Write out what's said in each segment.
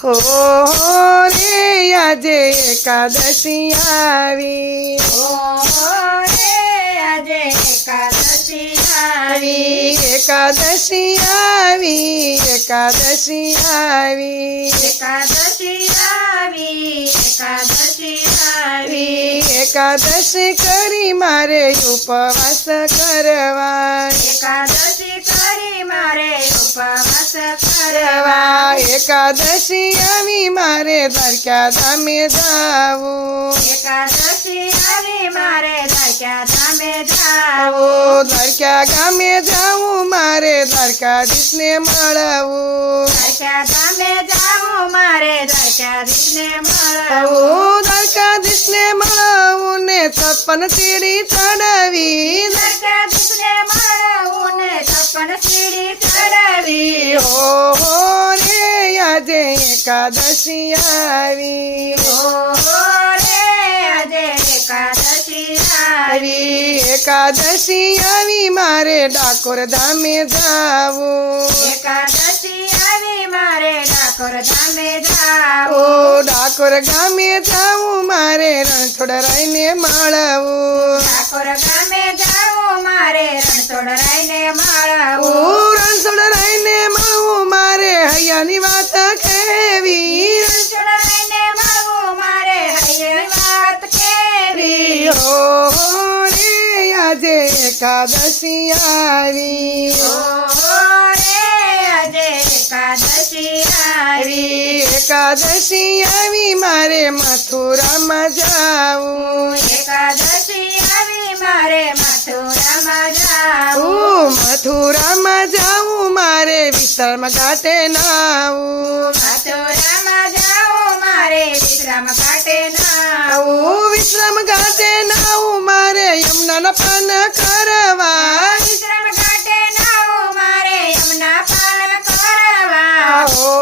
હો રે આજે એકાદશી આવી. એકાદશી આવી. એકાદશી આવી એકાદશી આવી. એકાદશી આવી એકાદશી આવી. એકાદશી કરી મારે ઉપવાસ કરવા. કરવા કરવા એકાદશી આવી મારે દ્વારકા ધામે જાવું એકાદશી આવી મારે દ્વારકા ધામે જાવું આવો દ્વારકા ગામે જાવું મારે દ્વારકાધીશને મળવું દ્વારકા ધામે જાવું મારે દ્વારકાધીશને મળવું આવો દ્વારકાધીશને મળવું ને છપ્પન સીડી ચડાવી દ્વારકાધીશને મળવું ને છપ્પન સીડી ચડાવી. હો હો રે આજે એકાદશી આવી. ઓહો રે આજે એકાદશી આવી. એકાદશી આવી મારે ડાકોર ધામે જાવું. એકાદશી આવી મારે ડાકોર ધામે જાવું. ડાકોર ગામે જાવું મારે રણછોડ રાયને મળવું. ડાકોર ગામે જાવું મારે રણછોડ આજે એકાદશી આવી ઓહો રે આજે એકાદશી આવી આવી એકાદશી આવી મારે મથુરામાં જાવું એકાદશી આવી મારે મથુરામાં જાવું ઓ મથુરામાં જાવું મારે વિશાળ ઘાટે નાવું પાન કરવા વિશ્રામ ઘાટે નાવો મારે યમુના પાલન કરવા. આવો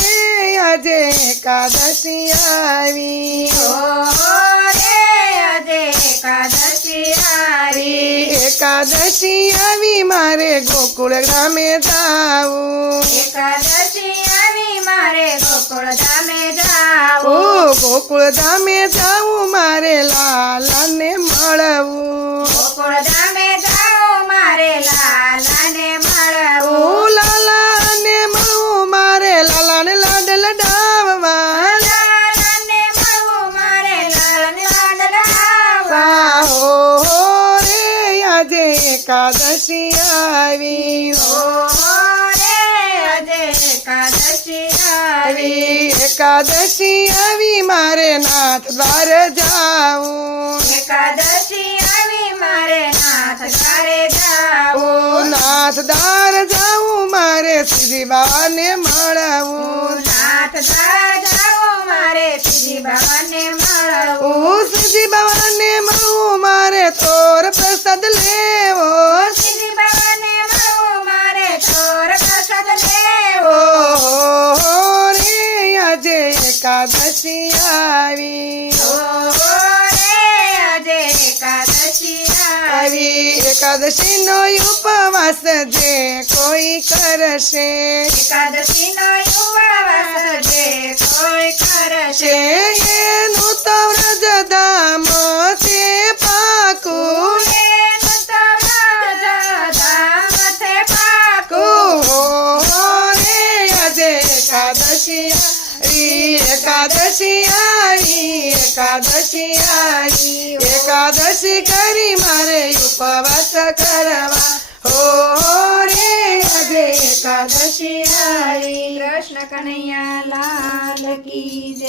રે આજે એકાદશી આવી. ઓહો રે આજે એકાદશી આવી. એકાદશી આવી મારે ગોકુળ ગ્રામે જાવું. એકાદશી આવી મારે ગોકુળ ધામે ઓ જાવું ગોકુળ ધામે જાવું મારે લાલાને મળવું. ગોકુળ ધામે જાવું મારે લાલાને મળવું. લાલાને મળવું મારે લાલાને લાડ લડાવવા. લાલાને મળવું મારે લાલાને લાડ લાવવા. હો રે આજે એકાદશી આવી. આજે એકાદશી આવી. એકાદશી આવી મારે નાથ દ્વાર જાવું એકાદશી આવી મારે નાથ દ્વારે જાઉં. નાથ દ્વાર જાવું મારે શ્રી બાબાને મળવું. નાથ દ્વાર જાઉં મારે શ્રી બાબાને ઓ મળવું શ્રી બાબાને મળવું મારે તોર પ્રસાદ લેવો. એકાદશી આવી. આવી. એકાદશી નો ઉપવાસ જે કોઈ કરશે. એકાદશી નો આવી એકાદશી આવી એકાદશી આવી એકાદશી કરી મારે ઉપવાસ કરવા હો રે આજે એકાદશી આવી કૃષ્ણ કનૈયા લાલ કી જય